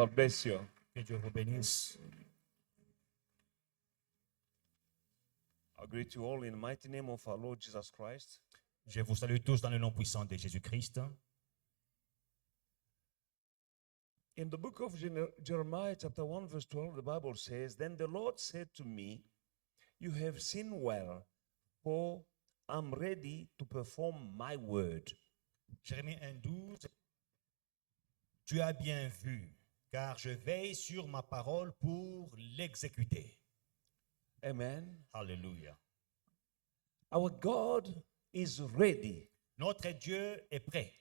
God bless you. Que Dieu vous bénisse. I greet you all in the mighty name of our Lord Jesus Christ. Je vous salue tous dans le nom puissant de Jésus-Christ. In the book of Jeremiah chapter 1 verse 12, the Bible says, "Then the Lord said to me, you have seen well, for I'm ready to perform my word." Jérémie 1:12. Tu as bien vu, car je veille sur ma parole pour l'exécuter. Amen. Alléluia. Our God is ready Notre Dieu est prêt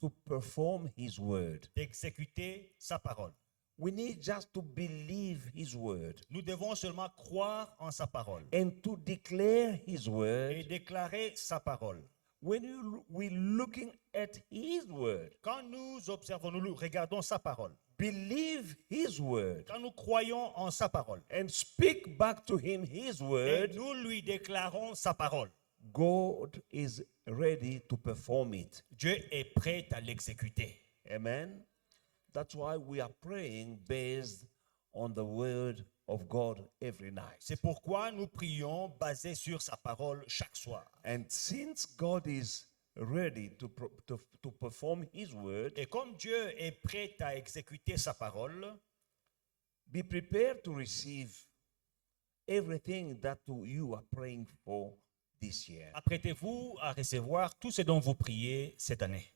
to perform his word. d'exécuter sa parole. We need just to believe his word Nous devons seulement croire en sa parole and to declare his et word. déclarer sa parole. When we're looking at his word, Quand nous observons, nous regardons sa parole, believe his word, quand nous croyons en sa parole and speak back to him his et word, nous lui déclarons sa parole, God is ready to perform it. Dieu est prêt à l'exécuter. Amen. That's why we are praying based on the word of God every night. C'est pourquoi nous prions basé sur sa parole chaque soir. And since God is ready to perform his word, Et comme Dieu est prêt à exécuter sa parole, be prepared to receive everything that you are praying for this year. apprêtez-vous à recevoir tout ce dont vous priez cette année.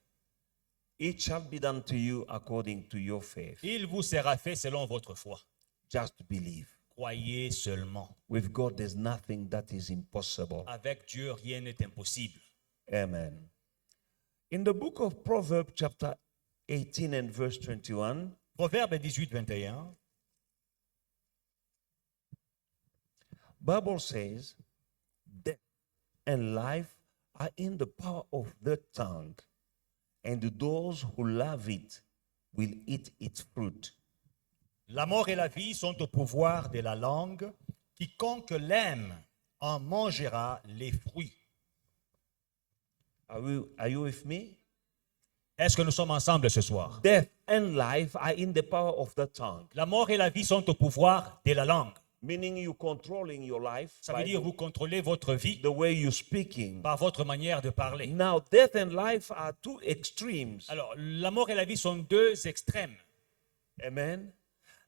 It shall be done to you according to your faith. Il vous sera fait selon votre foi. Just believe. Croyez seulement. With God, there's nothing that is impossible. Avec Dieu, rien n'est impossible. Amen. In the book of Proverbs, chapter 18 and verse 21, Proverbe 18, 21. Bible says, death and life are in the power of the tongue, and those who love it will eat its fruit. La mort et la vie sont au pouvoir de la langue. Quiconque l'aime en mangera les fruits. Are you with me? Est-ce que nous sommes ensemble ce soir? Death and life are in the power of the tongue, La mort et la vie sont au pouvoir de la langue. meaning you controlling your life Ça veut by dire vous contrôlez votre vie the way you're speaking. par votre manière de parler. Now, death and life are two extremes. Alors, la mort et la vie sont deux extrêmes. Amen.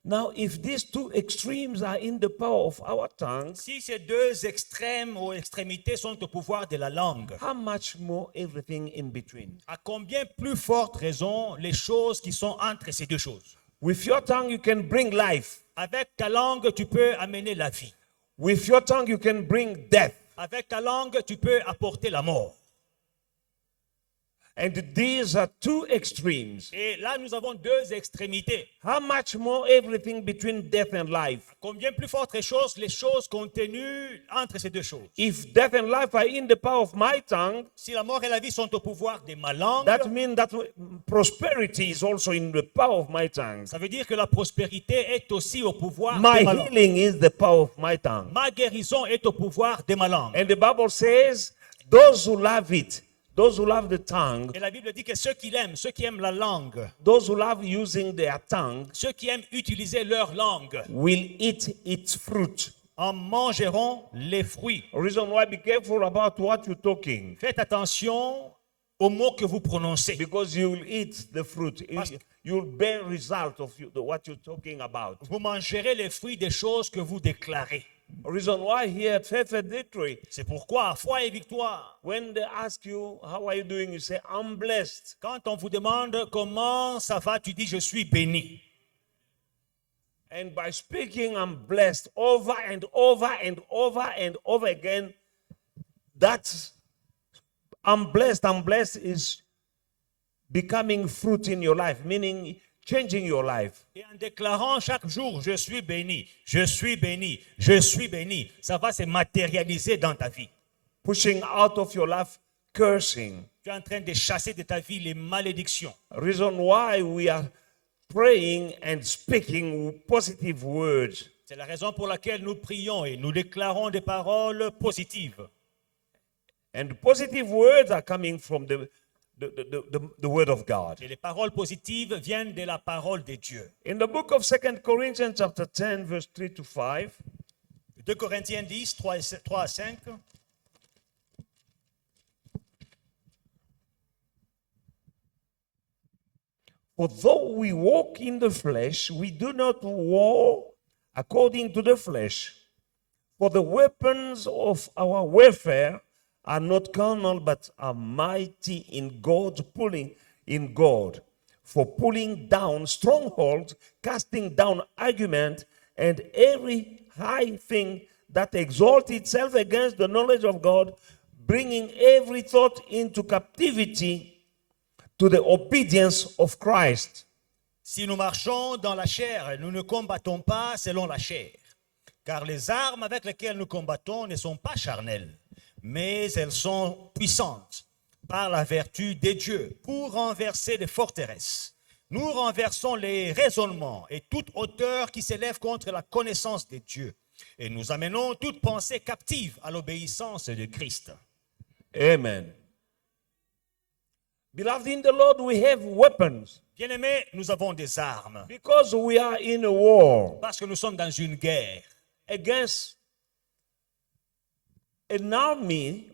Now, if these two extremes are in the power of our tongue, Si ces deux extrêmes ou extrémités sont au pouvoir de la langue, how much more everything in between? à combien plus forte raison les choses qui sont entre ces deux choses? With your tongue, you can bring life. Avec ta langue, tu peux amener la vie. With your tongue, you can bring death. Avec ta langue, tu peux apporter la mort. And these are two extremes. Et là, nous avons deux extrémités. How much more everything between death and life? Combien plus fortes les choses contenues entre ces deux choses? If death and life are in the power of my tongue, Si la mort et la vie sont au pouvoir de ma langue, that means that prosperity is also in the power of my tongue. ça veut dire que la prospérité est aussi au pouvoir My de ma langue. healing is the power of my tongue. Ma guérison est au pouvoir de ma langue. And the Bible says, those who love it, those who love the tongue, Et la Bible dit que ceux qui l'aiment, ceux qui aiment la langue, those who love using their tongue, ceux qui aiment utiliser leur langue, will eat its fruit. en mangeront les fruits. Reason why, be careful about what you're talking, Faites attention aux mots que vous prononcez. because you will eat the fruit. You'll bear result of what you're talking about. Vous mangerez les fruits des choses que vous déclarez. Reason why here at Faith and Victory, C'est pourquoi, foi et victoire, when they ask you, how are you doing? You say, I'm blessed. quand on vous demande comment ça va, tu dis je suis béni. And by speaking, I'm blessed over and over and over and over again, that's I'm blessed is becoming fruit in your life, meaning changing your life. Et en déclarant chaque jour, je suis béni, je suis béni, je suis béni, ça va se matérialiser dans ta vie. Pushing out of your life cursing. Tu es en train de chasser de ta vie les malédictions. Reason why we are praying and speaking positive words. C'est la raison pour laquelle nous prions et nous déclarons des paroles positives. And positive words are coming from the word of God. Et les paroles positives viennent de la parole de Dieu. In the book of 2 Corinthians chapter 10, verse 3 to 5, 2 Corinthiens 10, 3 à 5. for though we walk in the flesh, we do not war according to the flesh. For the weapons of our warfare are not carnal, but are mighty in God, for pulling down strongholds, casting down argument, and every high thing that exalts itself against the knowledge of God, bringing every thought into captivity to the obedience of Christ. Si nous marchons dans la chair, nous ne combattons pas selon la chair. Car les armes avec lesquelles nous combattons ne sont pas charnelles, mais elles sont puissantes par la vertu de Dieu pour renverser les forteresses. Nous renversons les raisonnements et toute hauteur qui s'élève contre la connaissance de Dieu. Et nous amenons toute pensée captive à l'obéissance de Christ. Amen. Beloved in the Lord, we have weapons Bien-aimés, nous avons des armes because we are in a war parce que nous sommes dans une guerre against an army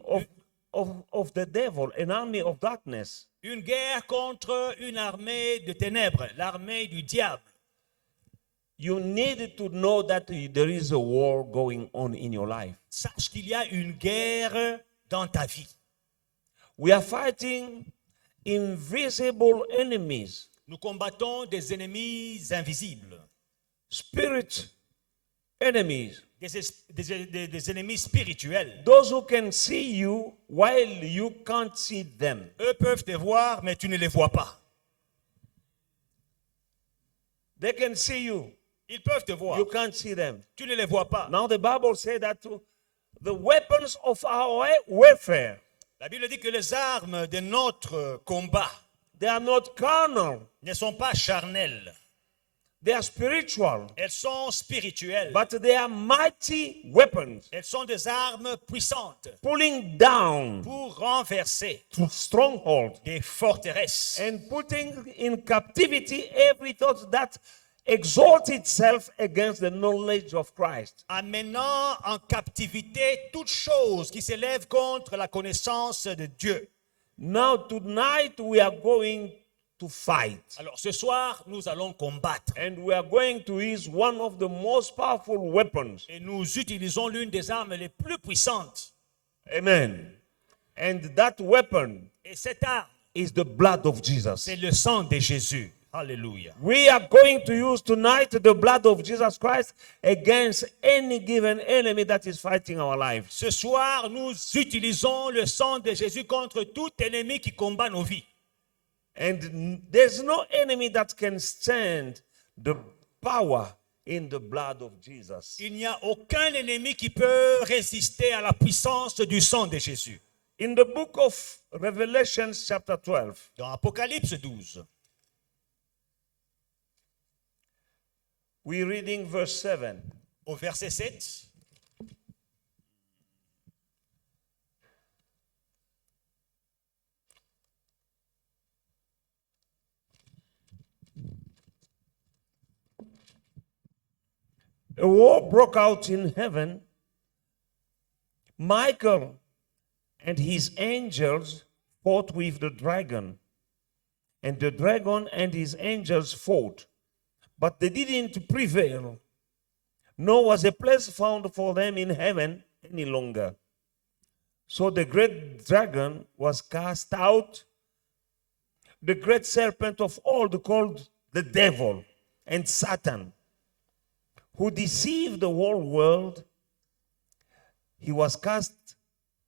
of the devil, an army of darkness. Une guerre contre une armée de ténèbres, l'armée du diable. You need to know that there is a war going on in your life. Sache qu'il y a une guerre dans ta vie. We are fighting invisible enemies, Nous combattons des ennemis invisibles, spirit enemies, des ennemis spirituels. those who can see you while you can't see them. Eux peuvent te voir, mais tu ne les vois pas. They can see you, Ils peuvent te voir, you can't see them. tu ne les vois pas. Now the Bible says that the weapons of our warfare, La Bible dit que les armes de notre combat they are not carnal, ne sont pas charnelles. they are spiritual, Elles sont spirituelles. but they are mighty weapons, Elles sont des armes puissantes pulling down pour renverser strongholds des forteresses and putting in captivity every thought that exalts itself against the knowledge of Christ. amenant en captivité toute chose qui s'élève contre la connaissance de Dieu. Now tonight we are going to fight, Alors ce soir, nous allons combattre and we are going to use one of the most powerful weapons. et nous utilisons l'une des armes les plus puissantes. Amen. And that weapon Et cette arme, is the blood of Jesus. c'est le sang de Jésus. Alléluia. We are going to use tonight the blood of Jesus Christ against any given enemy that is fighting our lives. Ce soir, nous utilisons le sang de Jésus contre tout ennemi qui combat nos vies. And there's no enemy that can stand the power in the blood of Jesus. Il n'y a aucun ennemi qui peut résister à la puissance du sang de Jésus. In the book of Revelation, chapter 12, Dans Apocalypse 12, we're reading verse 7. au verset 7, A war broke out in heaven. Michael and his angels fought with the dragon. And the dragon and his angels fought. But they didn't prevail. Nor was a place found for them in heaven any longer. So the great dragon was cast out, the great serpent of old called the devil and Satan, who deceived the whole world. He was cast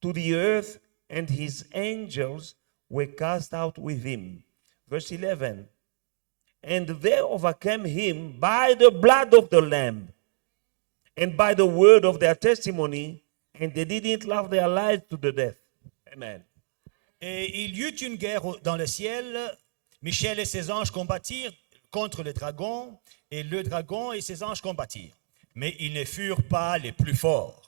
to the earth, and his angels were cast out with him. Verse 11. And they overcame him by the blood of the Lamb and by the word of their testimony, and they didn't love their lives to the death. Amen. et il y eut une guerre dans le ciel. Michel et ses anges combattirent contre le dragon et ses anges combattirent. Mais ils ne furent pas les plus forts,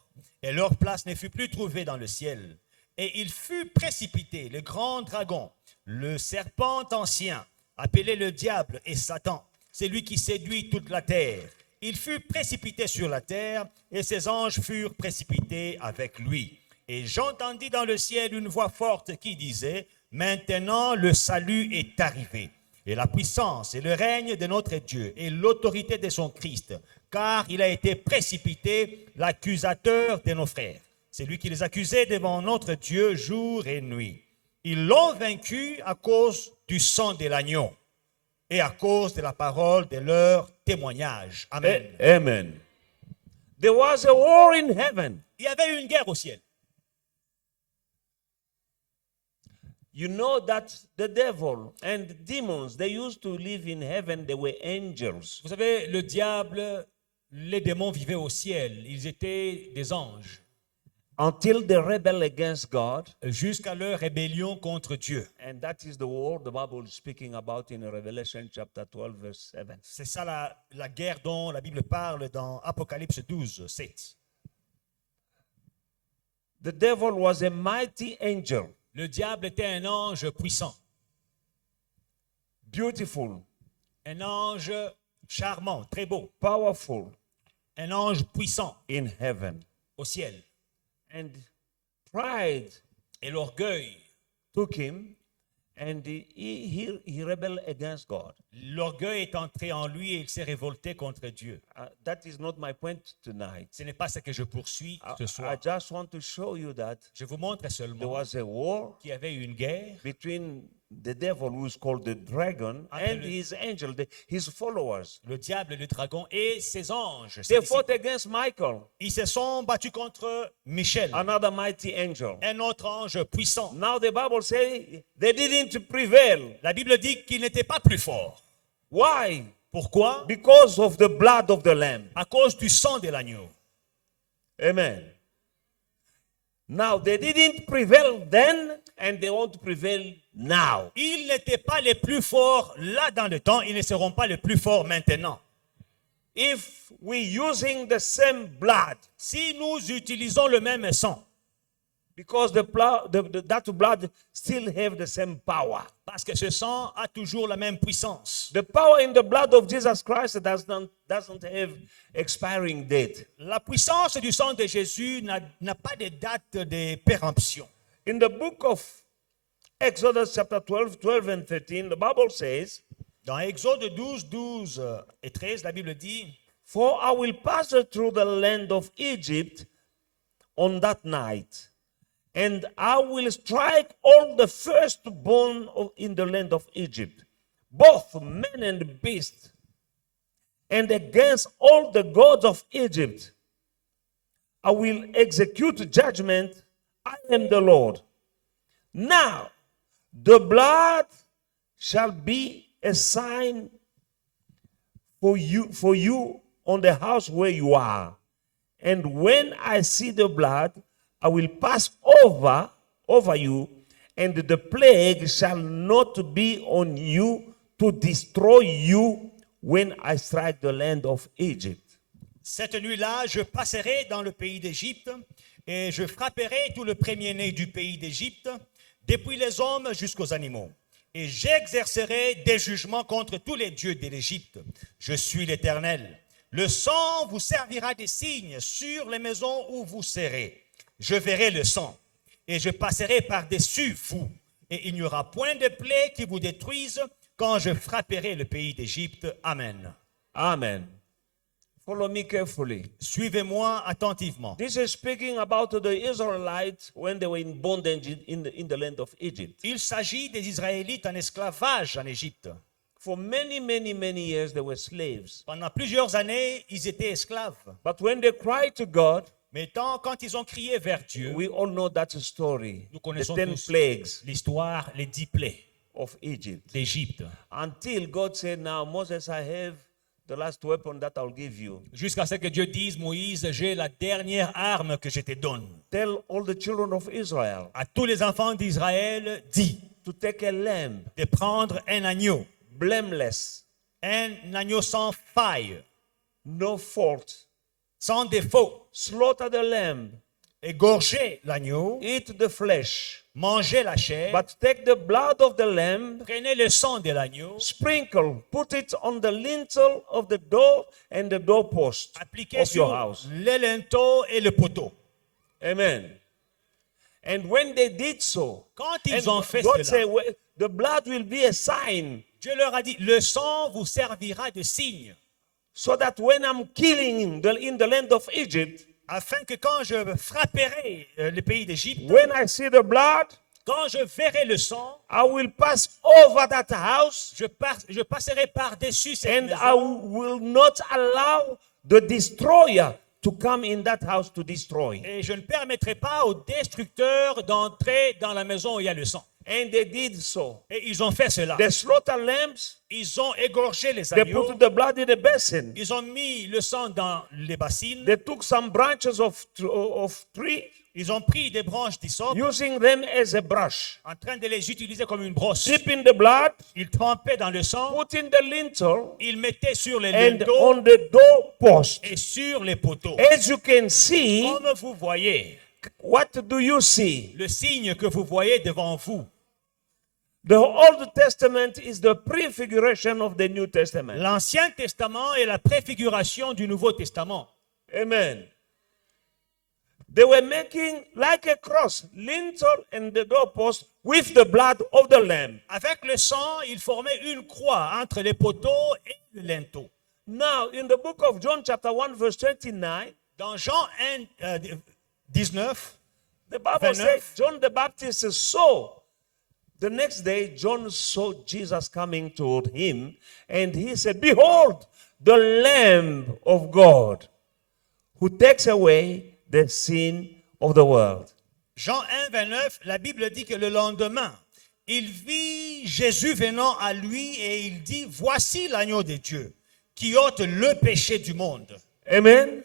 et leur place ne fut plus trouvée dans le ciel. Et il fut précipité, le grand dragon, le serpent ancien, appelé le diable et Satan, c'est lui qui séduit toute la terre. Il fut précipité sur la terre et ses anges furent précipités avec lui. Et j'entendis dans le ciel une voix forte qui disait, maintenant le salut est arrivé, et la puissance et le règne de notre Dieu et l'autorité de son Christ, car il a été précipité l'accusateur de nos frères. C'est lui qui les accusait devant notre Dieu jour et nuit. Ils l'ont vaincu à cause du sang de l'agneau et à cause de la parole de leur témoignage. Amen. Amen. There was a war in heaven. Il y avait une guerre au ciel. You know that the devil and demons, they used to live in heaven, they were angels. Vous savez, le diable, les démons vivaient au ciel. Ils étaient des anges. Until they rebel against God. Jusqu'à leur rébellion contre Dieu. And that is the war the Bible is speaking about in Revelation chapter 12, verse 7. C'est ça la guerre dont la Bible parle dans Apocalypse 12, 7. The devil was a mighty angel. Le diable était un ange puissant. Beautiful. Un ange charmant, très beau. Powerful. Un ange puissant. In heaven. Au ciel. And pride. Et l'orgueil. Took him and he rebelled against God. L'orgueil est entré en lui et il s'est révolté contre Dieu. That is not my point tonight. Ce n'est pas ce que je poursuis ce soir. I just want to show you that je vous montre seulement there was a war qu'il y avait une guerre between the devil, who is called the dragon, and his angel, his followers. Le diable, le dragon et ses anges. They fought against Michael. Ils se sont battus contre Michel. Another mighty angel. Un autre ange puissant. Now the Bible says they didn't prevail. La Bible dit qu'ils n'étaient pas plus forts. Why? Pourquoi? Because of the blood of the Lamb. À cause du sang de l'agneau. Amen. Now they didn't prevail then and they won't prevail now. Ils n'étaient pas les plus forts là dans le temps, ils ne seront pas les plus forts maintenant. If we're using the same blood, si nous utilisons le même sang, because that blood still have the same power. Parce que ce sang a toujours la même puissance. The power in the blood of Jesus Christ doesn't have expiring date. La puissance du sang de Jésus n'a pas de date de péremption. In the book of Exodus chapter 12 and 13, the Bible says, dans Exode 12 et 13, la Bible dit, for I will pass through the land of Egypt on that night, and I will strike all the firstborn in the land of Egypt, both men and beasts, and against all the gods of Egypt I will execute judgment. I am the Lord. Now, the blood shall be a sign for you on the house where you are. And when I see the blood, I will pass over you, and the plague shall not be on you to destroy you when I strike the land of Egypt. Cette nuit-là, je passerai dans le pays d'Égypte et je frapperai tout le premier-né du pays d'Égypte, depuis les hommes jusqu'aux animaux. Et j'exercerai des jugements contre tous les dieux de l'Égypte. Je suis l'Éternel. Le sang vous servira de signe sur les maisons où vous serez. Je verrai le sang et je passerai par-dessus vous. Et il n'y aura point de plaie qui vous détruise quand je frapperai le pays d'Égypte. Amen. Amen. Follow me carefully. Suivez-moi attentivement. This is speaking about the Israelites when they were in bondage in the land of Egypt. Il s'agit des Israélites en esclavage en Égypte. For many years they were slaves. Pendant plusieurs années, ils étaient esclaves. But when they cried to God, mais quand ils ont crié vers Dieu, we all know that story. Nous connaissons the 10 tous plagues l'histoire, les 10 plaies of Egypt. d'Égypte. Until God said, now Moses, I have the last weapon that I'll give you. Jusqu'à ce que Dieu dise, Moïse, j'ai la dernière arme que je te donne. Tell all the children of Israel. À tous les enfants d'Israël, dis to take a lamb, de prendre un agneau, blameless, un agneau sans faille, no fault, sans défaut. Slaughter the lamb, égorger l'agneau, eat the flesh, mangez la chair, but take the blood of the lamb, prenez le sang de l'agneau, sprinkle, put it on the lintel of the door and the doorpost appliquez of your sur house. les linteaux et le poteau. Amen. And when they did so, Quand and ils ont fait God said, cela, "Well, the blood will be a sign, Dieu leur a dit, le sang vous servira de signe, so that when I'm killing in the land of Egypt, afin que quand je frapperai le pays d'Égypte, when I see the blood, quand je verrai le sang, I will pass over that house, je passerai par-dessus cette and I maison will not allow the destroyer to come in that house to destroy." et je ne permettrai pas aux destructeurs d'entrer dans la maison où il y a le sang. And they did so. Et ils ont fait cela. They slaughtered lambs, Ils ont égorgé les they agneaux, put the blood in a basin. ils ont mis le sang dans les bassines, They took some branches of tree, ils ont pris des branches d'hysope using them as a brush. en train de les utiliser comme une brosse. Dip in the blood, Ils trempaient dans le sang, put in the lintel, ils mettaient sur les and linteaux on the doorpost. et sur les poteaux. As you can see, Comme vous voyez, what do you see? le signe que vous voyez devant vous, The Old Testament is the prefiguration of the New Testament. l'Ancien Testament est la préfiguration du Nouveau Testament. Amen. They were making like a cross, lintel and the doorpost with the blood of the lamb. Avec le sang, ils formaient une croix entre les poteaux et le linteau. Now, in the book of John, chapter 1, verse 29, Dans Jean 1, 19, the Bible 29. says John the Baptist saw. The next day, John saw Jesus coming toward him, and he said, "Behold, the Lamb of God, who takes away the sin of the world." Jean 1, 29, la Bible dit que le lendemain, il vit Jésus venant à lui et il dit, voici l'agneau de Dieu qui ôte le péché du monde. Amen.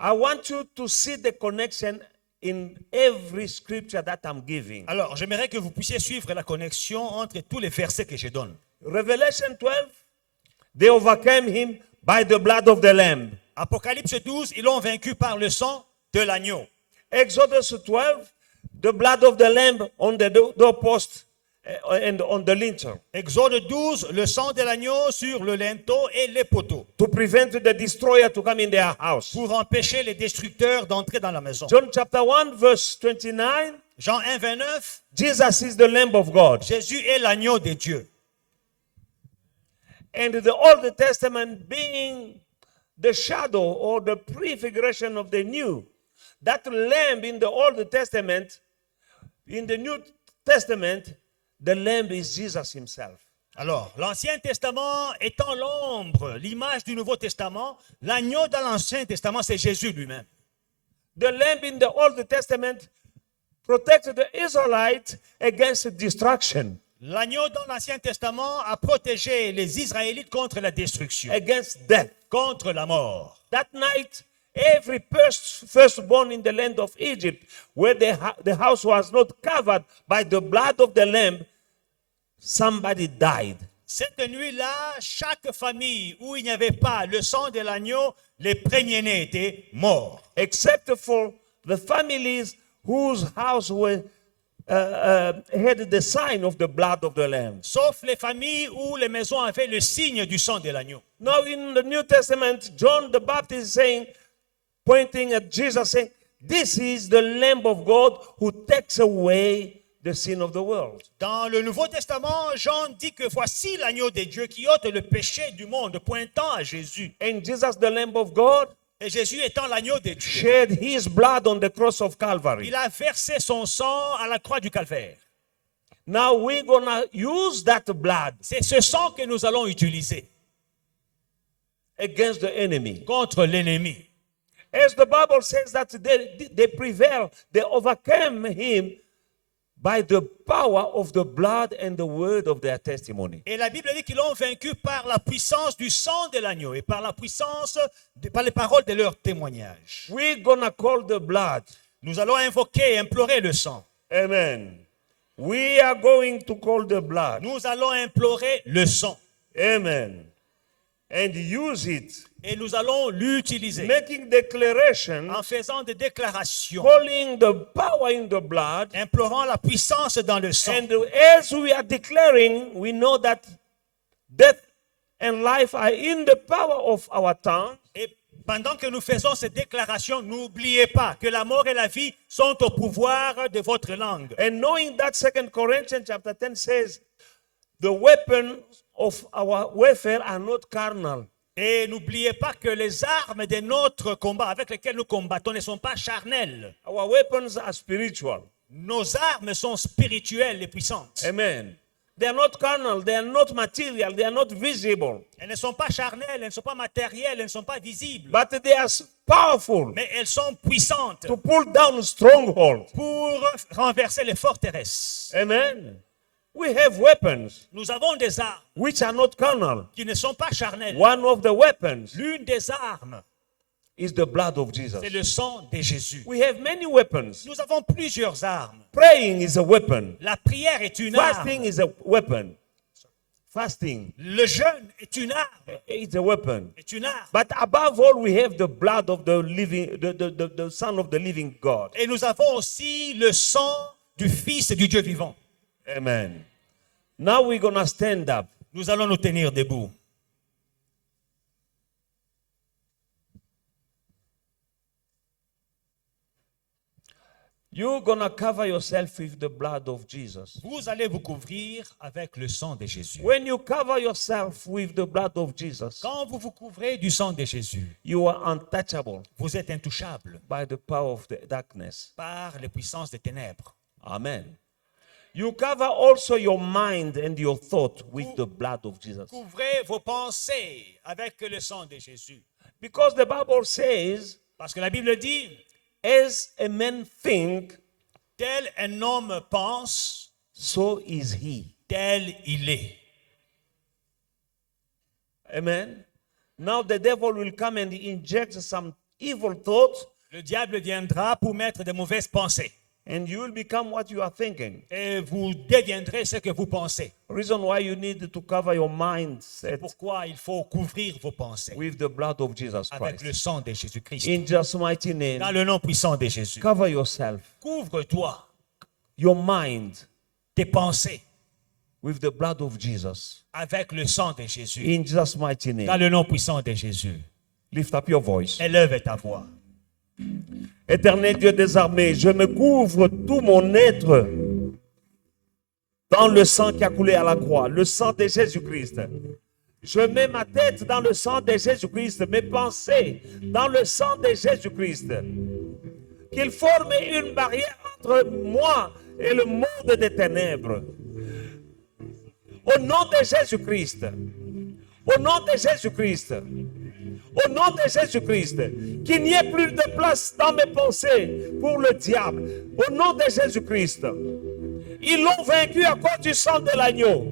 I want you to see the connection in every scripture that I'm giving. Alors, j'aimerais que vous puissiez suivre la connexion entre tous les versets que je donne. Revelation 12, they overcame him by the blood of the Lamb. Apocalypse 12, ils l'ont vaincu par le sang de l'agneau. Exodus 12, the blood of the Lamb on the doorpost and on the lintel Exode 12, le sang de l'agneau sur le linteau et les poteaux to prevent the destroyer to come in their house. pour empêcher les destructeurs d'entrer dans la maison. John chapter 1, verse 29, Jean 1, 29, Jesus is the Lamb of God. Jésus est l'agneau de Dieu. And the Old Testament being the shadow or the prefiguration of the new. That lamb in the Old Testament, in the New Testament, the lamb is Jesus himself. Alors, l'Ancien Testament étant l'ombre, l'image du Nouveau Testament, l'agneau dans l'Ancien Testament, c'est Jésus lui-même. The lamb in the Old Testament protected the Israelites against destruction, L'agneau dans l'Ancien Testament a protégé les Israélites contre la destruction, against death. contre la mort. That night, every firstborn in the land of Egypt, where the house was not covered by the blood of the lamb, somebody died. Cette nuit-là, chaque famille où il n'y avait pas le sang de l'agneau, les premiers-nés étaient morts. Except for the families whose house had the sign of the blood of the lamb. Sauf les familles où les maisons avaient le signe du sang de l'agneau. Now in the New Testament, John the Baptist is saying, pointing at Jesus, saying, "This is the Lamb of God who takes away the sin of the world." Dans le Nouveau Testament, Jean dit que voici l'agneau de Dieu qui ôte le péché du monde, pointant à Jésus. And Jesus, the Lamb of God, Et Jésus étant l'agneau de Dieu, shed his blood on the cross of Calvary. il a versé son sang à la croix du Calvaire. Now we're gonna use that blood C'est ce sang que nous allons utiliser against the enemy. contre l'ennemi. As the Bible says that they prevailed, they overcame him by the power of the blood and the word of their testimony. Et la Bible dit qu'ils l'ont vaincu par la puissance du sang de l'agneau et par la puissance, par les paroles de leur témoignage. We're gonna call the blood. Nous allons invoquer et implorer le sang. Amen. We are going to call the blood. Nous allons implorer le sang. Amen. and use it, et nous allons l'utiliser making declaration, en faisant des déclarations, calling the power in the blood. implorant la puissance dans le sang. And as we are declaring, we know that death and life are in the power of our tongue. Et pendant que nous faisons ces déclarations, n'oubliez pas que la mort et la vie sont au pouvoir de votre langue. And knowing that 2 Corinthians chapter 10 says, the weapons of our warfare are not carnal. Et n'oubliez pas que les armes de notre combat avec lesquelles nous combattons ne sont pas charnelles. Our weapons are spiritual. Nos armes sont spirituelles et puissantes. Amen. They are not carnal, they are not material, they are not visible. Elles ne sont pas charnelles, elles ne sont pas matérielles, elles ne sont pas visibles. But they are powerful Mais elles sont puissantes to pull down strongholds. pour renverser les forteresses. Amen. We have weapons Nous avons des armes which are not carnal. qui ne sont pas charnelles. One of the weapons L'une des armes, is the blood of Jesus. c'est le sang de Jésus. We have many weapons. Nous avons plusieurs armes. Praying is a weapon. La prière est une arme. Fasting is a weapon. Fasting Le jeûne est une arme. is a weapon. Est une arme. But above all, we have the blood of the living, the Son of the living God. Et nous avons aussi le sang du Fils du Dieu vivant. Amen. Now we're going to stand up. Nous allons nous tenir debout. You're going to cover yourself with the blood of Jesus. Vous allez vous couvrir avec le sang de Jésus. When you cover yourself with the blood of Jesus, Quand vous vous couvrez du sang de Jésus, you are untouchable vous êtes intouchable by the power of the darkness. par les puissances des ténèbres. Amen. You cover also your mind and your thought with the blood of Jesus. Couvrez vos pensées avec le sang de Jésus. Because the Bible says, Parce que la Bible dit, as a man think, tel un homme pense, so is he. tel il est. Amen. Now the devil will come and inject some evil thoughts, Le diable viendra pour mettre de mauvaises pensées. and you will become what you are thinking. Et vous deviendrez ce que vous pensez. Reason why you need to cover your mindset Pourquoi il faut couvrir vos pensées with the blood of Jesus avec le Christ. sang de Jésus-Christ. In Jesus' mighty name, Dans le nom puissant de Jésus. cover yourself, Couvre-toi, your mind, tes pensées with the blood of Jesus. avec le sang de Jésus. In Jesus' mighty Dans name, le nom puissant de Jésus. lift up your voice. Élève ta voix. Éternel Dieu des armées, je me couvre tout mon être dans le sang qui a coulé à la croix, le sang de Jésus-Christ. Je mets ma tête dans le sang de Jésus-Christ, mes pensées dans le sang de Jésus-Christ. Qu'il forme une barrière entre moi et le monde des ténèbres. Au nom de Jésus-Christ. Au nom de Jésus-Christ. Au nom de Jésus-Christ, qu'il n'y ait plus de place dans mes pensées pour le diable. Au nom de Jésus-Christ, ils l'ont vaincu à cause du sang de l'agneau.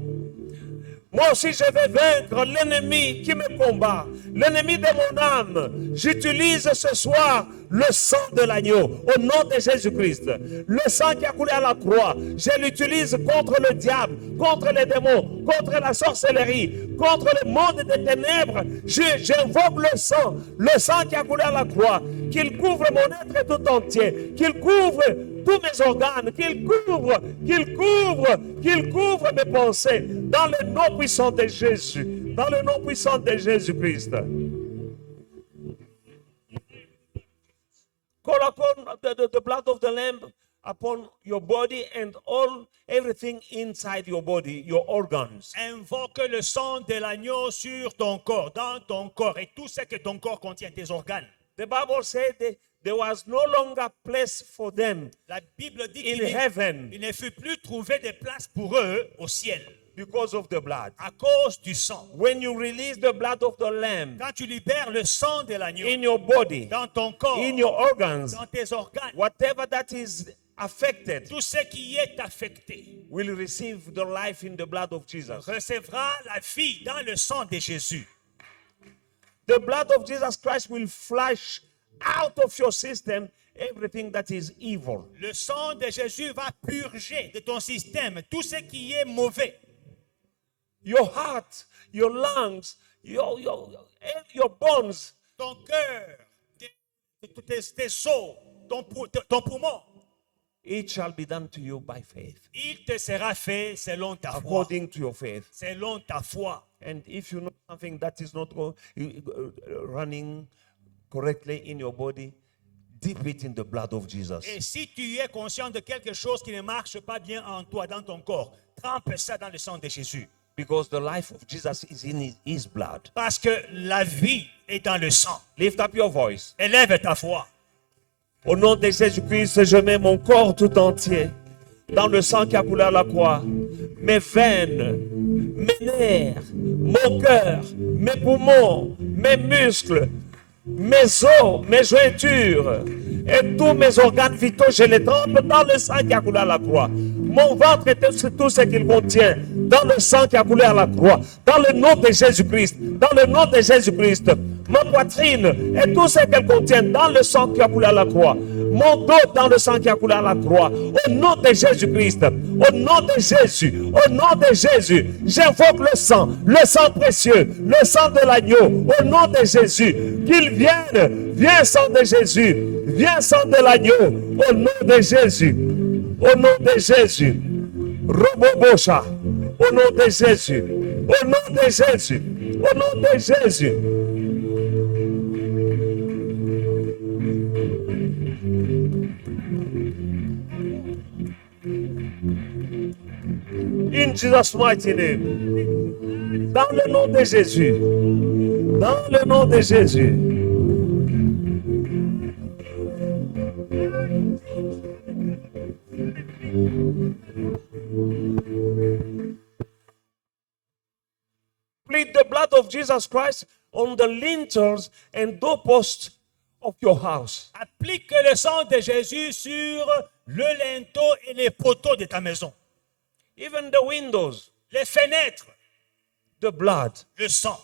Moi aussi, je vais vaincre l'ennemi qui me combat, l'ennemi de mon âme. J'utilise ce soir le sang de l'agneau, au nom de Jésus-Christ. Le sang qui a coulé à la croix, je l'utilise contre le diable, contre les démons, contre la sorcellerie, contre le monde des ténèbres. J'invoque le sang qui a coulé à la croix, qu'il couvre mon être tout entier, qu'il couvre tous mes organes, qu'il couvre mes pensées, dans le nom puissant de Jésus, dans le nom puissant de Jésus-Christ. Call upon the blood of the Lamb upon your body and everything inside your body, your organs. Invoque le sang de l'agneau sur ton corps, dans ton corps, et tout ce que ton corps contient, tes organes. The Bible said that there was no longer place for them La Bible dit in qu'il heaven ne fut plus trouvé de place pour eux au ciel because of the blood. à cause du sang. When you release the blood of the Lamb Quand tu libères le sang de l'agneau in your body, dans ton corps, in your organs, dans tes organes, whatever that is affected tout ce qui est affecté will receive the life in the blood of Jesus. recevra la vie dans le sang de Jésus. The blood of Jesus Christ will flush out of your system everything that is evil. Le sang de Jésus va purger de ton système tout ce qui est mauvais. Your heart, your lungs, your bones, ton cœur, tes os, ton poumon, it shall be done to you by faith, il te sera fait selon ta foi. according to your faith. Selon ta foi. And if you know something that is not running correctly in your body, dip it in the blood of Jesus. Et si tu es conscient de quelque chose qui ne marche pas bien en toi, dans ton corps, trempe ça dans le sang de Jésus. Because the life of Jesus is in his blood. Parce que la vie est dans le sang. Lift up your voice. Élève ta foi. Au nom de Jésus-Christ, je mets mon corps tout entier dans le sang qui a coulé à la croix. Mes veines, mes nerfs, mon cœur, mes poumons, mes muscles, mes os, mes jointures et tous mes organes vitaux, je les trempe dans le sang qui a coulé à la croix. Mon ventre et tout ce qu'il contient, dans le sang qui a coulé à la croix, dans le nom de Jésus-Christ, dans le nom de Jésus-Christ, ma poitrine et tout ce qu'elle contient, dans le sang qui a coulé à la croix, mon dos dans le sang qui a coulé à la croix, au nom de Jésus-Christ, au nom de Jésus, au nom de Jésus, j'invoque le sang précieux, le sang de l'agneau, au nom de Jésus, qu'il vienne, viens sang de Jésus, viens sang de l'agneau, au nom de Jésus, au nom de Jésus, Robobosha, au nom de Jésus, au nom de Jésus, au nom de Jésus. In Jesus' mighty name. Dans le nom de Jésus. Dans le nom de Jésus. Plead the blood of Jesus Christ on the lintels and doorposts of your house. Applique le sang de Jésus sur le linteau et les poteaux de ta maison. Even the windows, Les fenêtres, the blood. le sang.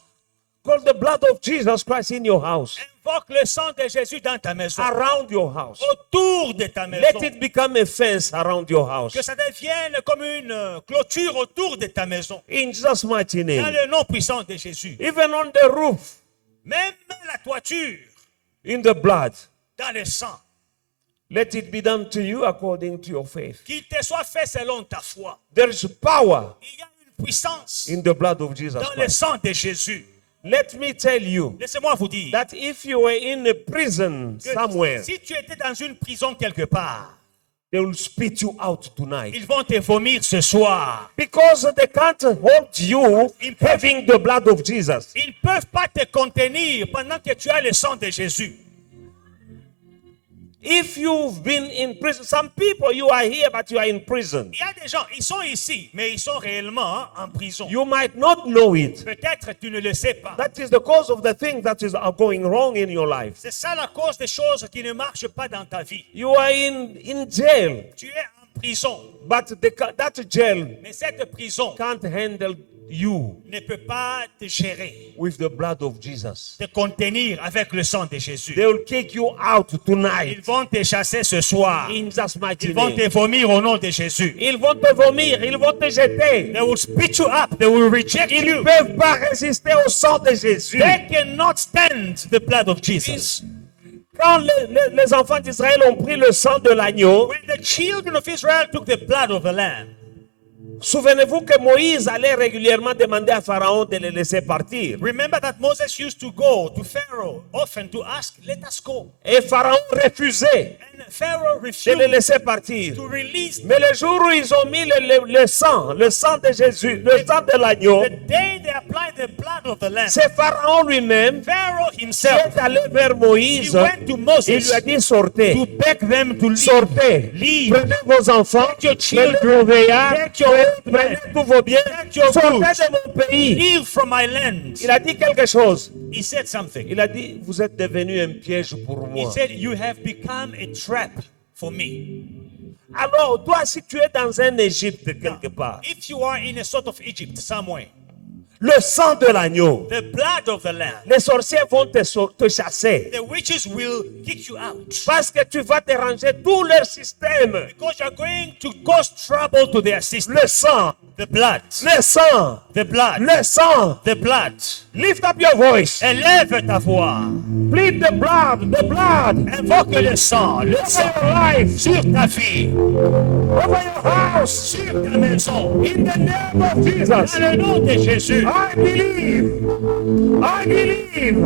Call the blood of Jesus Christ in your house, Invoque le sang de Jésus dans ta maison. around your house. Autour de ta maison. Let it become a fence around your house. Que ça devienne comme une clôture autour de ta maison. In Jesus' mighty Dans name. le nom puissant de Jésus. Even on the roof, Même la toiture, in the blood. dans le sang. Let it be done to you according to your faith. Qu'il te soit fait selon ta foi. There is power Il y a une puissance in the blood of Jesus dans le Christ. sang de Jésus. Let me tell you Laissez-moi vous dire that if you were in a prison que somewhere, si tu étais dans une prison quelque part, they will spit you out tonight. ils vont te vomir ce soir. Because they can't hold you having the blood of Jesus. Ils ne peuvent pas te contenir pendant que tu as le sang de Jésus. If you've been in prison, some people, you are here, but you are in prison. Il y a des gens, ils sont ici, mais ils sont réellement en prison. You might not know it. Peut-être tu ne le sais pas. That is the cause of the things that are going wrong in your life. C'est ça la cause des choses qui ne marchent pas dans ta vie. You are in jail, Tu es en prison, but that jail mais cette prison can't handle you ne peut pas te gérer, with the blood of Jesus. te contenir avec le sang de Jésus. They will kick you out Ils tonight vont te chasser ce soir. in Jesus' mighty Ils vont te name. vomir au nom de Jésus. Ils vont te vomir, ils vont te jeter. They will spit you up. They will reject Ils you. ne peuvent pas résister au sang de Jésus. They cannot stand the blood of Jesus. Quand les enfants d'Israël ont pris le sang de l'agneau, When the children of Israel took the blood of the lamb, souvenez-vous que Moïse allait régulièrement demander à Pharaon de les laisser partir. remember that Moses used to go to Pharaoh often to ask, let us go. Et Pharaon refusait And Pharaoh de les refused laisser partir. to release them. Mais le jour où ils ont mis le sang de Jésus, le sang de l'agneau, The day they applied the blood of the lamb, c'est Pharaon lui-même Pharaoh qui himself, est allé vers he Moïse. went to Il Moses lui a dit sortez, to beg them to leave. sortez, Leave. prenez vos enfants, Take your children, prenez vos veillards, take your prenez tous vos biens, take your sortez goods. de mon pays. Leave from my land. Il a dit quelque chose. He said something. Il a dit vous êtes devenu un piège pour He moi. said, you have become a trap for me. Alors, toi, si tu es dans un Égypte quelque part, If you are in a sort of Egypt somewhere, le sang de l'agneau, the blood of the lamb, les sorciers vont te chasser the witches will kick you out. parce que tu vas déranger tout leur système. Because you're going to cause trouble to their system. Le sang, The blood. le sang, The blood. le sang. The blood. Lift up your voice. Élève ta voix. Plead the blood, the blood. Invoque le sang Over your life, sur ta vie, over your house. sur ta maison. In the name of Jesus. Dans le nom de Jésus, I believe. I believe.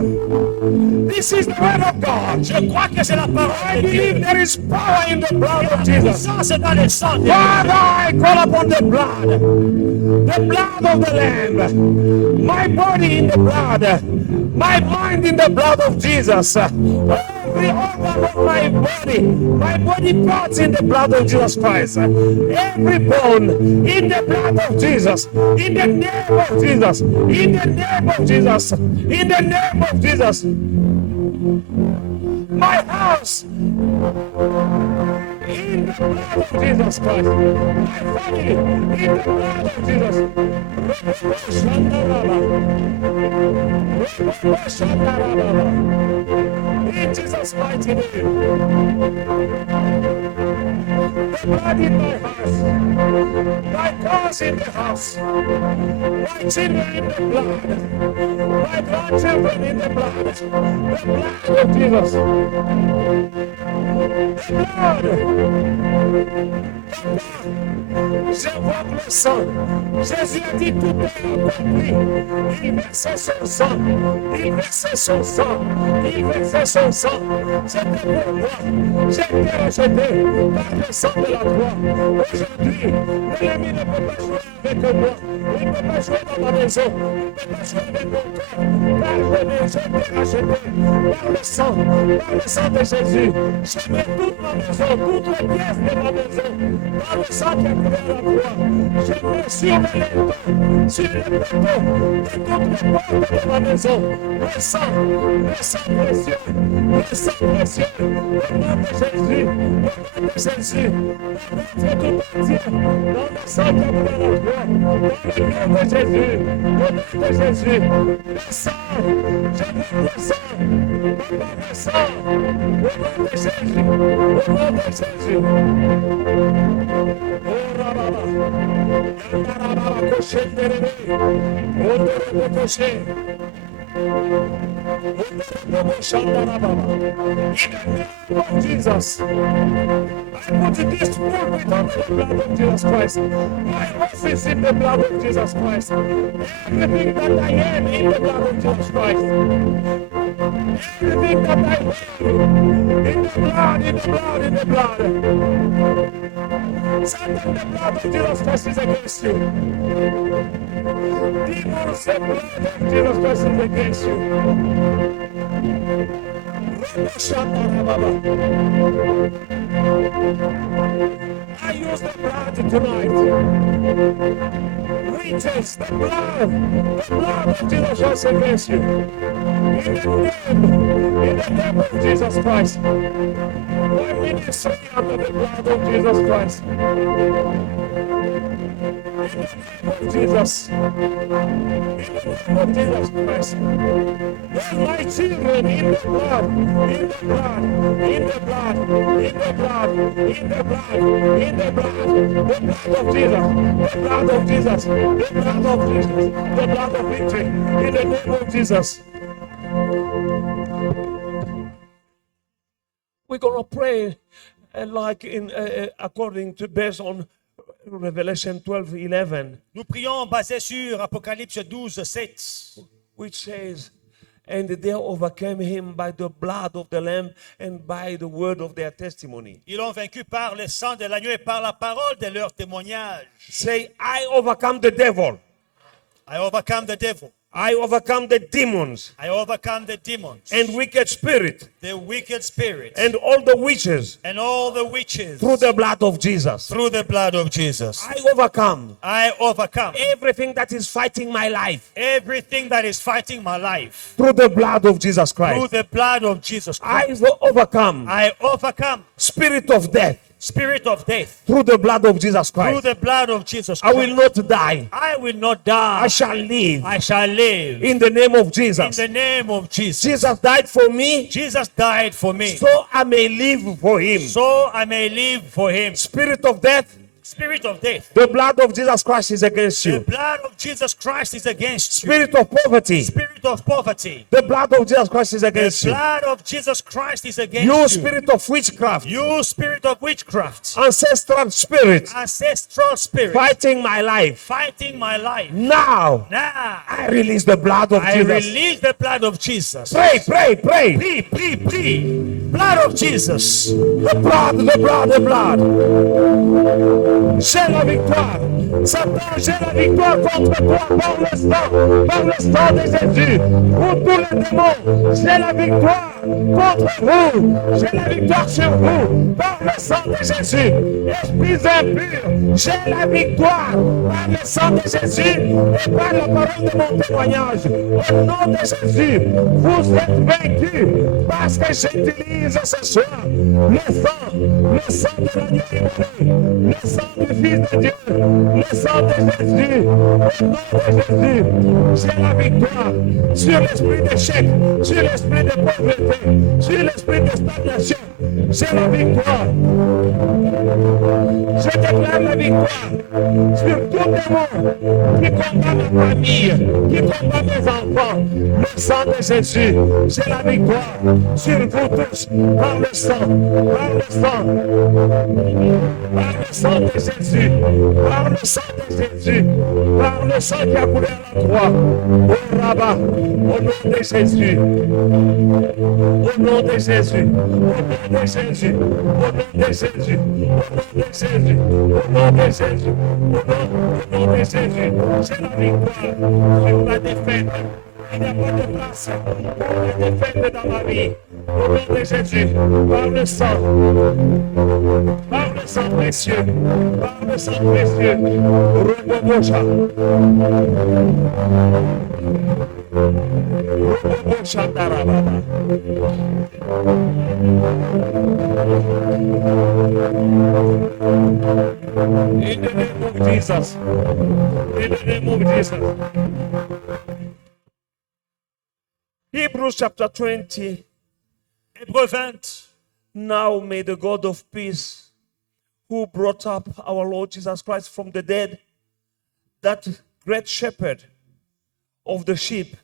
This is the word of God. je crois que c'est la I parole de Dieu. believe there is power in the blood of La Jesus. puissance est dans le sang de Dieu. Father, I call upon the blood of the Lamb, my body in the blood, my mind in the blood of Jesus, every organ of my body parts in the blood of Jesus Christ, every bone in the blood of Jesus, in the name of Jesus, in the name of Jesus, in the name of Jesus. My house in the blood of Jesus Christ. My family in the blood of Jesus. In Jesus' mighty name. The blood in my house. My cars in the house. My children in the blood. My grandchildren in the blood. The blood of Jesus. The blood. J'invoque le sang. Jésus a dit tout est accompli. Il versait son sang. Il versait son sang. Il versait son sang. C'était pour moi. J'ai été rejeté par le sang de la croix. Aujourd'hui, l'ennemi ne peut pas jouer avec moi. Il ne peut pas jouer dans ma maison. Il ne peut pas jouer avec mon cœur. Car j'ai été racheté par le sang de Jésus. Je mets toute ma maison, toutes les pièces de ma maison, dans le sang qui a couvert la croix. Je mets sur les linteaux, sur les poteaux, de toutes les portes de ma maison, le sang précieux, le sang précieux, au nom de Jésus, au nom de Jésus, notre tout entier, dans le sang qui a couvert la croix, dans le nom de Jésus, au nom de Jésus, le sang, je veux le sang, le sang, au nom de Jésus, au nom de Jésus. Oh Rababa, Yandarababa, Koshenderebe, Ondorebe Koshe, Ondorebe Shandarababa. In the name of Jesus, I put this pulpit under the blood of Jesus Christ. My office in the blood of Jesus Christ. Everything that I am in the blood of Jesus Christ. Everything that I am in the blood, in the blood, in the blood. Satan, the blood of Jesus Christ is against you. Demons, the blood of Jesus Christ is against you. I use the blood tonight. Witches, the blood of Jesus Christ against you. In the name of Jesus Christ. My ministry under the blood of Jesus Christ. In the name of Jesus. In the name of Jesus Christ. All my children in the blood, in the blood, in the blood, in the blood, in the blood, in the blood, the blood of Jesus, the blood of Jesus, the blood of Jesus, the blood of victory, in the name of Jesus. We're gonna pray like in according to based on Revelation 12:11, nous prions basé sur Apocalypse 12, 7, which says, "And they overcame him by the blood of the Lamb and by the word of their testimony." Ils l'ont vaincu par le sang de l'agneau et par la parole de leur témoignage. Say, "I overcome the devil. I overcome the devil. I overcome the demons I overcome the demons and wicked spirit the wicked spirits and all the witches and all the witches through the blood of Jesus." through the blood of Jesus. I overcome I overcome everything that is fighting my life everything that is fighting my life through the blood of Jesus through Christ. the blood of Jesus Christ. I overcome I overcome spirit of death spirit of death through the blood of Jesus through Christ. the blood of Jesus I Christ. will not die. I will not die. I shall live I shall live in the name of in Jesus. the name of Jesus. Jesus died for me, Jesus died for me so I may live for him. so I may live for him. Spirit of death, Spirit of death, the blood of Jesus Christ is against the you. blood of Jesus Christ is against you. Spirit of poverty, Spirit spirit of poverty. the blood of Jesus Christ is The against you. blood of Jesus Christ is against You you. spirit of witchcraft, You spirit of witchcraft, ancestral spirit, ancestral spirit, fighting my life. fighting my life. Now, Now, I release the blood of I Jesus. release the blood of Jesus. Pray, pray, pray. Prie, prie, prie. Blood of Jesus. The blood, the blood, the blood. J'ai la victoire. Satan, j'ai la victoire contre toi par le sang de Jésus. Pour tous les démons, j'ai la victoire contre vous. J'ai la victoire sur vous par le sang de Jésus. Esprits impurs, j'ai la victoire par le sang de Jésus et par la parole de mon témoignage. Au nom de Jésus, vous êtes vaincus parce que j'utilise ce soir le sang de l'agneau immolé, le sang du Fils de Dieu, le sang de Jésus. Au nom de Jésus, j'ai la victoire sur l'esprit d'échec, sur l'esprit de pauvreté, sur l'esprit de stagnation. J'ai la victoire. Je déclare la victoire sur tout démon qui combat ma famille, qui combat mes enfants. Le sang de Jésus, j'ai la victoire sur vous tous par le sang, par le sang, par le sang de Jésus, par le sang de Jésus, par le sang qui a coulé à la croix. Au rabat, au nom de Jésus, au nom de Jésus, au nom de Jésus, au nom de Jésus, au nom de Jésus, au nom de Jésus, au nom de Jésus, j'ai la victoire sur la défaite. Il n'y a pas de place pour la défaite dans ma vie. Au nom de Jésus, par le sang précieux, par le sang précieux, Robobocha. Robobocha Darababa. In the name of Jesus. In the name of Jesus. Hebrews chapter 20. Hébreux 20. Now may the God of peace, who brought up our Lord Jesus Christ from the dead, that great shepherd of the sheep,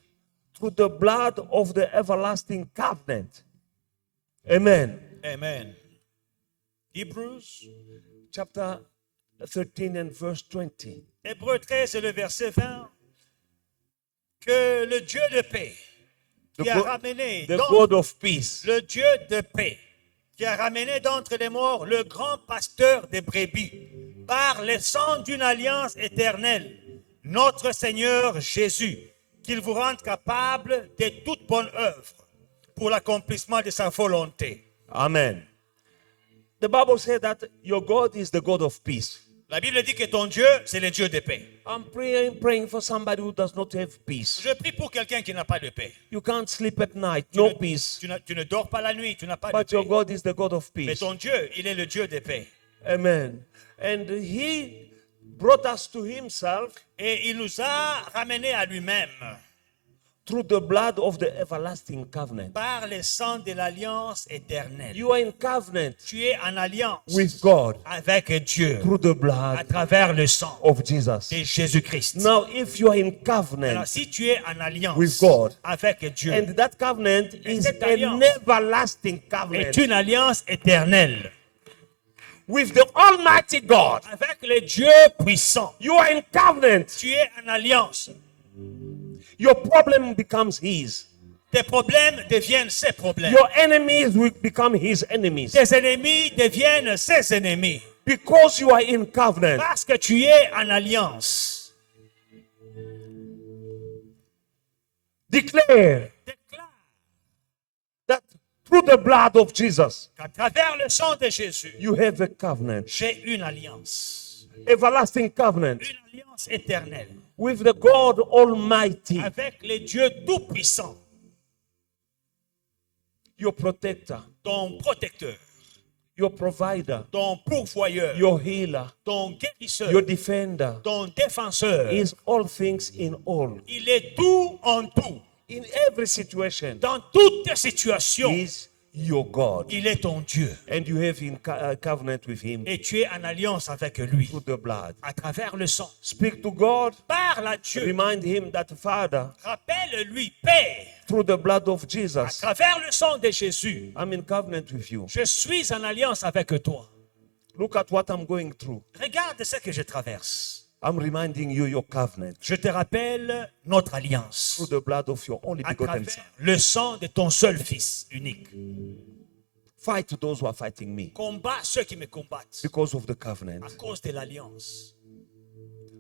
through the blood of the everlasting covenant. Amen. Amen. Hebrews, Chapter 13 and verse 20. Hébreux 13 et le verset 20. Que le Dieu de paix, qui a ramené The God of peace, le Dieu de paix, qui a ramené d'entre les morts le grand pasteur des brebis, par le sang d'une alliance éternelle, notre Seigneur Jésus, qu'il vous rende capable de toute bonne œuvre pour l'accomplissement de sa volonté. Amen. The Bible said that your God is the God of peace. La Bible dit que ton Dieu, c'est le Dieu de paix. I'm praying for somebody who does not have peace. Je prie pour quelqu'un qui n'a pas de paix. You can't sleep at night, no peace. Tu ne dors pas la nuit, tu n'as pas But de your paix. God is the God of Mais peace. ton Dieu, il est le Dieu de paix. Amen. And he brought us to himself Et il nous a ramenés à lui-même through the blood of the everlasting covenant. par le sang de l'alliance éternelle. You are in covenant Tu es en alliance with God avec Dieu through the à blood travers le sang of Jesus. de Jésus-Christ. Now, if you are in Alors, covenant, si tu es en alliance with God, avec Dieu, and that covenant is cette an alliance everlasting covenant est une alliance éternelle with the Almighty God, avec le Dieu puissant. you are in covenant. Tu es en alliance. Your problem becomes his. Tes problèmes deviennent ses problèmes. Your enemies will become his enemies. Tes ennemis deviennent ses ennemis. Because you are in covenant. Parce que tu es en alliance. Declare Déclare that through the blood of Jesus, qu'à travers le sang de Jésus, you have a covenant, j'ai une alliance. everlasting covenant Une alliance éternelle with the God Almighty, avec le Dieu Tout-Puissant, your protector, ton protecteur, your provider, ton pourvoyeur, your healer, ton guérisseur, your defender. ton défenseur. Is all things in all. Il est tout en tout. In every situation, Dans toutes les situations, is your God. Il est ton Dieu. And you have in covenant with him Et tu es en alliance avec lui through the blood. à travers le sang. Speak to God. Parle à Dieu. Remind him that, Father, Rappelle-lui, Père, through the blood of à Jesus, travers le sang de Jésus, I'm in covenant with you. je suis en alliance avec toi. Look at what I'm going through. Regarde ce que je traverse. I'm reminding you your covenant Je te rappelle notre alliance through the blood of your only à begotten travers Son. le sang de ton seul Fils unique. Fight those who are fighting me Combat ceux qui me combattent because of the covenant. à cause de l'alliance.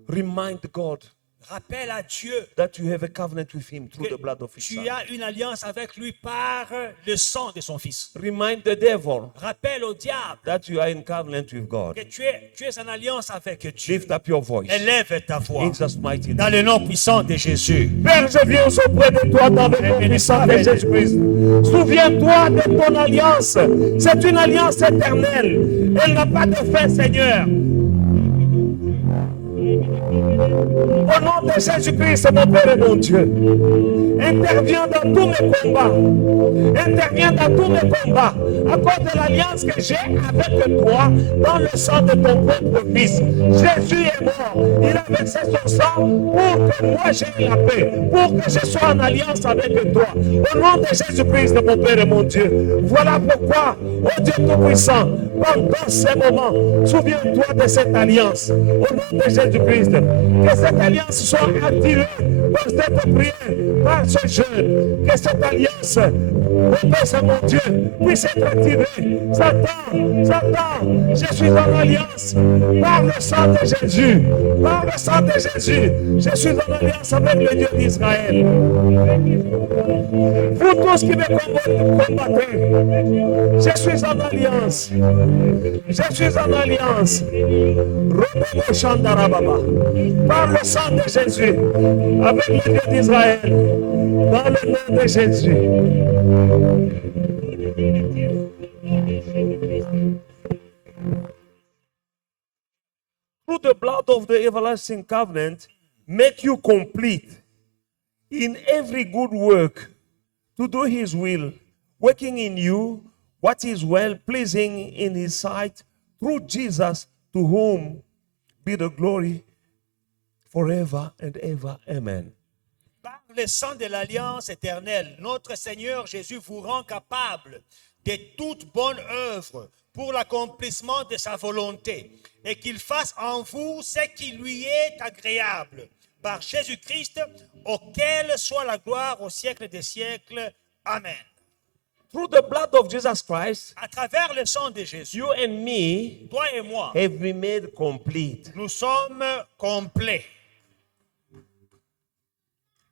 Remind God Rappelle à Dieu that you have a covenant with him through que the blood of his tu Son. as une alliance avec lui par le sang de son Fils. Remind the devil Rappelle au diable that you are in covenant with God. que tu es en alliance avec Dieu. Lift up your voice. Élève ta voix In Jesus' mighty dans name. le nom puissant de Jésus. Père, je viens auprès de toi dans le nom puissant de Jésus-Christ. Souviens-toi de ton alliance. C'est une alliance éternelle. Elle n'a pas de fin, Seigneur. Au nom de Jésus-Christ, mon Père et mon Dieu, interviens dans tous mes combats. Interviens dans tous mes combats à cause de l'alliance que j'ai avec toi dans le sang de ton propre Fils. Jésus est mort. Il a versé son sang pour que moi j'aie la paix, pour que je sois en alliance avec toi. Au nom de Jésus-Christ, mon Père et mon Dieu. Voilà pourquoi, oh Dieu Tout-Puissant, pendant ces moments, souviens-toi de cette alliance. Au nom de Jésus-Christ, que cette alliance soit activée par cette prière, par ce jeûne. Que cette alliance, oh Père, mon Dieu, puisse être activée. Satan, je suis en alliance par le sang de Jésus. Par le sang de Jésus, je suis en alliance avec le Dieu d'Israël. Vous tous qui me combattez, je suis en alliance. Je suis en alliance. Robo Shandarababa. Par le sang de Jésus, avec le Dieu d'Israël, dans le nom de Jésus. Through the blood of the everlasting covenant, make you complete in every good work to do his will, working in you what is well pleasing in his sight through Jesus, to whom be the glory forever and ever. Amen. Par le sang de l'alliance éternelle, notre Seigneur Jésus vous rend capable de toute bonne œuvre pour l'accomplissement de sa volonté, et qu'il fasse en vous ce qui lui est agréable. Par Jésus-Christ, auquel soit la gloire au siècle des siècles. Amen. Through the blood of Jesus Christ, À travers le sang de Jésus, you and me toi et moi, have been made complete nous sommes complets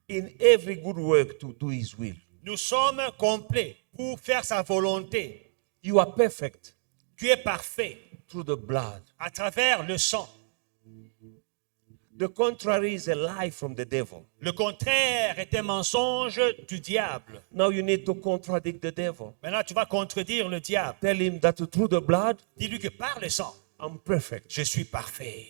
in every good work to do his will. nous sommes complets pour faire sa volonté. You are perfect Tu es parfait through the blood. à travers le sang. The contrary is a lie from the devil. Le contraire est un mensonge du diable. Now you need to contradict the devil. Maintenant, tu vas contredire le diable. Tell him that through the blood, Dis-lui que par le sang, I'm perfect je suis parfait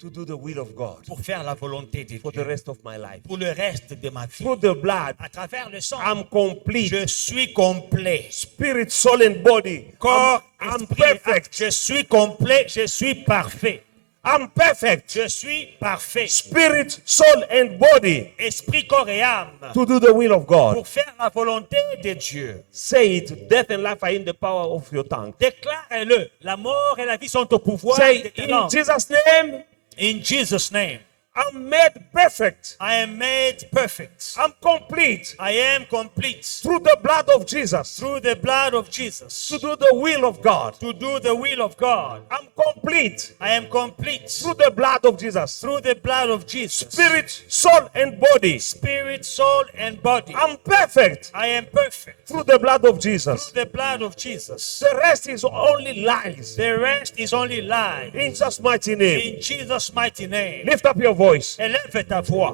to do the will of God pour faire la volonté de for the Dieu, rest of my life. pour le reste de ma vie. Through the blood, À travers le sang, I'm complete. je suis complet. Spirit, soul, and body. Corps, I'm esprit, perfect. je suis complet, je suis parfait. I'm perfect. Je suis parfait. Spirit, soul, and body Esprit, corps et âme. to do the will of God. Pour faire la volonté de Dieu. Say it. Death and life are in the power of your tongue. Déclare-le. La mort et la vie sont au pouvoir Say de ta in langue. Jesus' name, In Jesus' name, I'm made perfect. I am made perfect. I'm complete I am complete through the blood of Jesus through the blood of Jesus to do the will of God. to do the will of God. I'm complete I am complete through the blood of Jesus. through the blood of Jesus. Spirit, soul, and body. Spirit, soul, and body. I'm perfect I am perfect through the blood of Jesus. through the blood of Jesus. The rest is only lies. The rest is only lie. In Jesus' mighty name. In Jesus' mighty name. Lift up your voice. Élève ta voix.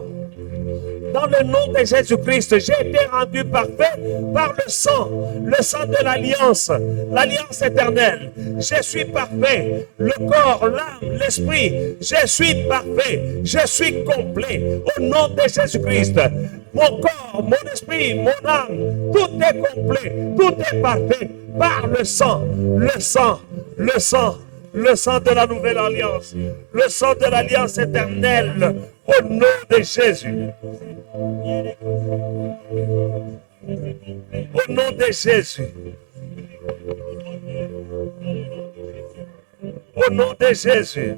Dans le nom de Jésus-Christ, j'ai été rendu parfait par le sang de l'alliance, l'alliance éternelle. Je suis parfait. Le corps, l'âme, l'esprit, je suis parfait. Je suis complet. Au nom de Jésus-Christ, mon corps, mon esprit, mon âme, tout est complet, tout est parfait par le sang de la nouvelle alliance, le sang de l'alliance éternelle, au nom de Jésus. Au nom de Jésus. Au nom de Jésus.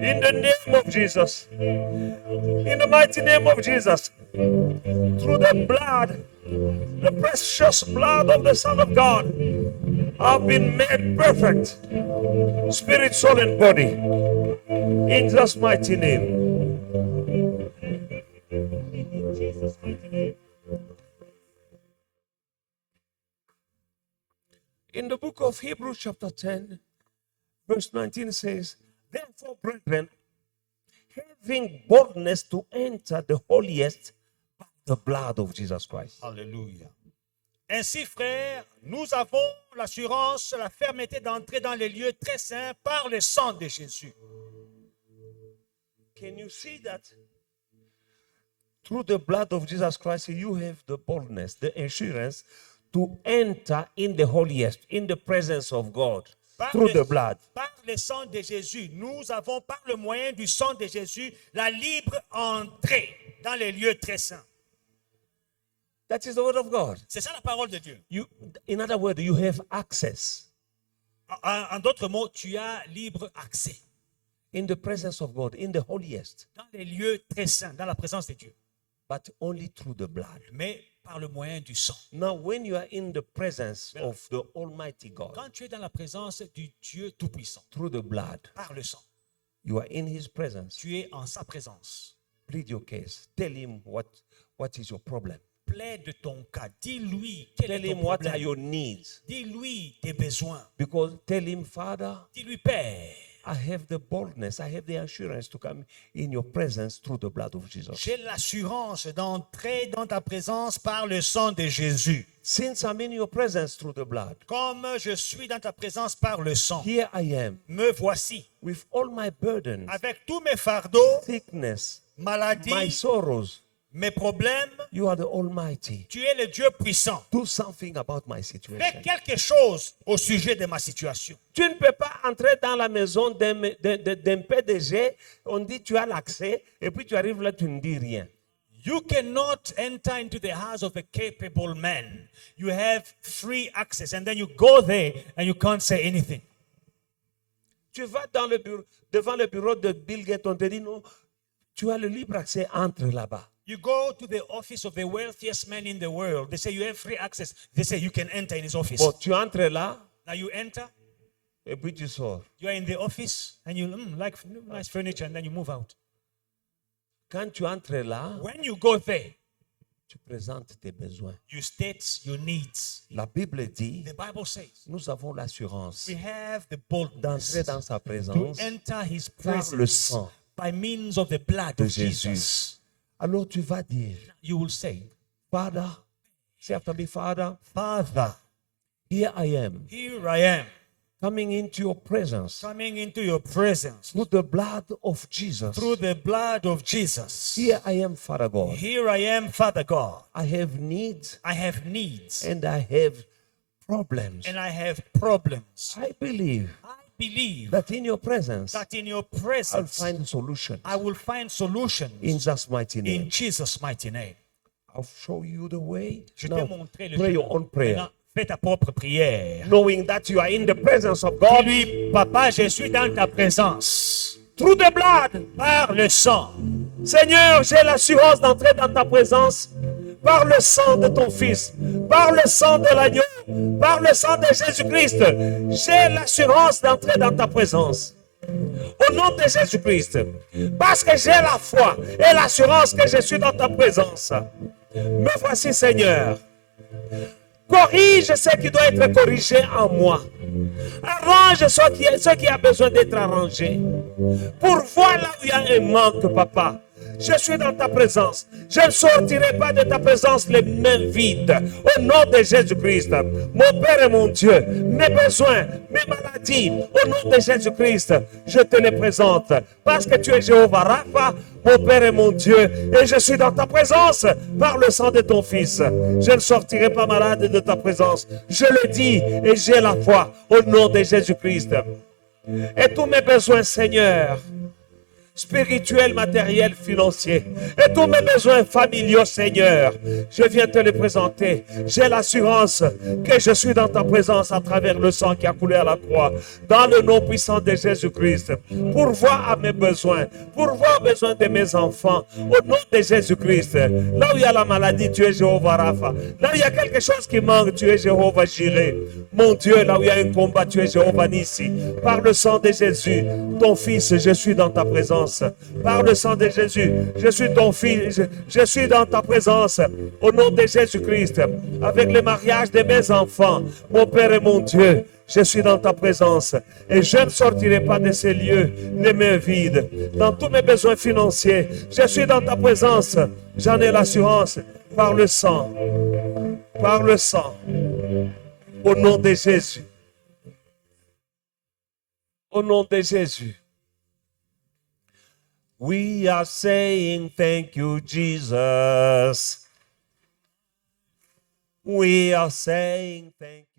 In the name of Jesus. In the mighty name of Jesus. Through the blood, the precious blood of the Son of God, I've been made perfect, spirit, soul, and body. In Jesus' mighty name. In the book of Hebrews chapter 10, verse 19 says, therefore, brethren, having boldness to enter the holiest by the blood of Jesus Christ. Alléluia. Ainsi, frères, nous avons l'assurance, la fermeté d'entrer dans les lieux très saints par le sang de Jésus. Can you see that? Through the blood of Jesus Christ, you have the boldness, the assurance to enter in the holiest, in the presence of God. Through the blood. Par le sang de Jésus, nous avons par le moyen du sang de Jésus la libre entrée dans les lieux très saints. That is the word of God. C'est ça la parole de Dieu. In other words, you have access En d'autres mots, tu as libre accès in the presence of God, in the holiest, dans les lieux très saints, dans la présence de Dieu, but only through the blood. mais par le moyen du sang. Now, when you are in the presence of the Almighty God, Quand tu es dans la présence du Dieu Tout-Puissant, through the blood, par le sang, you are in His presence. tu es en sa présence. Plead your case. Tell Him what is your problem. Plaide ton cas. Dis-lui quel Tell est Him ton what problème. are your needs. Dis-lui tes besoins. Because tell Him, Father, Dis-lui, Père, I have the boldness, I have the assurance to come in your presence through the blood of Jesus. j'ai l'assurance d'entrer dans ta présence par le sang de Jésus. Since I'm in your presence through the blood, Comme je suis dans ta présence par le sang, here I am me voici with all my burdens, avec tous mes fardeaux, sickness, my maladies, sorrows. mes problèmes. You are the Almighty. Tu es le Dieu puissant. Do something about my Fais situation. quelque chose au sujet de ma situation. Tu ne peux pas entrer dans la maison d'un PDG, on dit tu as l'accès, et puis tu arrives là, tu ne dis rien. You cannot enter into the house of a capable man. You have free access, and then you go there and you can't say anything. Tu vas devant le bureau de Bill Gates, on te dit non, tu as le libre accès, entre là-bas. You go to the office of the wealthiest man in the world. They say you have free access. They say you can enter in his office. Bon, tu entres là, Now you enter, et puis tu sors. you are in the office, and you like nice furniture, and then you move out. Quand tu entres là, When you go there, tu présentes tes besoins. you state your needs. La Bible dit, The Bible says nous avons l'assurance we have the boldness d'entrer dans sa to présence enter his par le presence sang by means of the blood de of Jésus. Jesus. Alors tu vas dire, You will say, Father, say after me, Father, Father, here I am, here I am, coming into your presence coming into your presence through the blood of Jesus. through the blood of Jesus. Here I am, Father God. Here I am, Father God. I have needs I have needs and I have problems. and I have problems. I believe I believe that in your presence, that in your I'll presence find solutions. I will find solutions In Jesus' mighty in name. Jesus' mighty name. I'll show you the way. Je t'ai Now, montré le pray your chemin. own prayer. Maintenant, fais ta propre prière. Knowing that you are in the presence of God Dis-lui, Papa, je suis dans ta présence. through the blood. Par le sang. Seigneur, j'ai l'assurance d'entrer dans ta présence par le sang de ton Fils, par le sang de l'agneau, par le sang de Jésus-Christ. J'ai l'assurance d'entrer dans ta présence. Au nom de Jésus-Christ, parce que j'ai la foi et l'assurance que je suis dans ta présence. Me voici, Seigneur. Corrige ce qui doit être corrigé en moi. Arrange ce qui a besoin d'être arrangé. Pourvois là où il y a un manque, papa. Je suis dans ta présence. Je ne sortirai pas de ta présence les mains vides. Au nom de Jésus-Christ, mon Père et mon Dieu, mes besoins, mes maladies, au nom de Jésus-Christ, je te les présente. Parce que tu es Jéhovah Rapha, mon Père et mon Dieu, et je suis dans ta présence par le sang de ton Fils. Je ne sortirai pas malade de ta présence. Je le dis et j'ai la foi au nom de Jésus-Christ. Et tous mes besoins, Seigneur, spirituel, matériel, financier, et tous mes besoins familiaux, Seigneur, je viens te les présenter. J'ai l'assurance que je suis dans ta présence à travers le sang qui a coulé à la croix, dans le nom puissant de Jésus-Christ. Pourvois à mes besoins, pourvois aux besoins de mes enfants, au nom de Jésus-Christ. Là où il y a la maladie, tu es Jéhovah Rapha. Là où il y a quelque chose qui manque, tu es Jéhovah Jireh. Mon Dieu, là où il y a un combat, tu es Jéhovah Nissi. Par le sang de Jésus, ton Fils, je suis dans ta présence. Par le sang de Jésus, je suis ton Fils, je suis dans ta présence. Au nom de Jésus-Christ, avec le mariage de mes enfants, mon Père et mon Dieu, je suis dans ta présence et je ne sortirai pas de ces lieux les mains vides. Dans tous mes besoins financiers, je suis dans ta présence. J'en ai l'assurance par le sang. Par le sang. Au nom de Jésus. Au nom de Jésus. We are saying thank you, Jesus. We are saying thank you.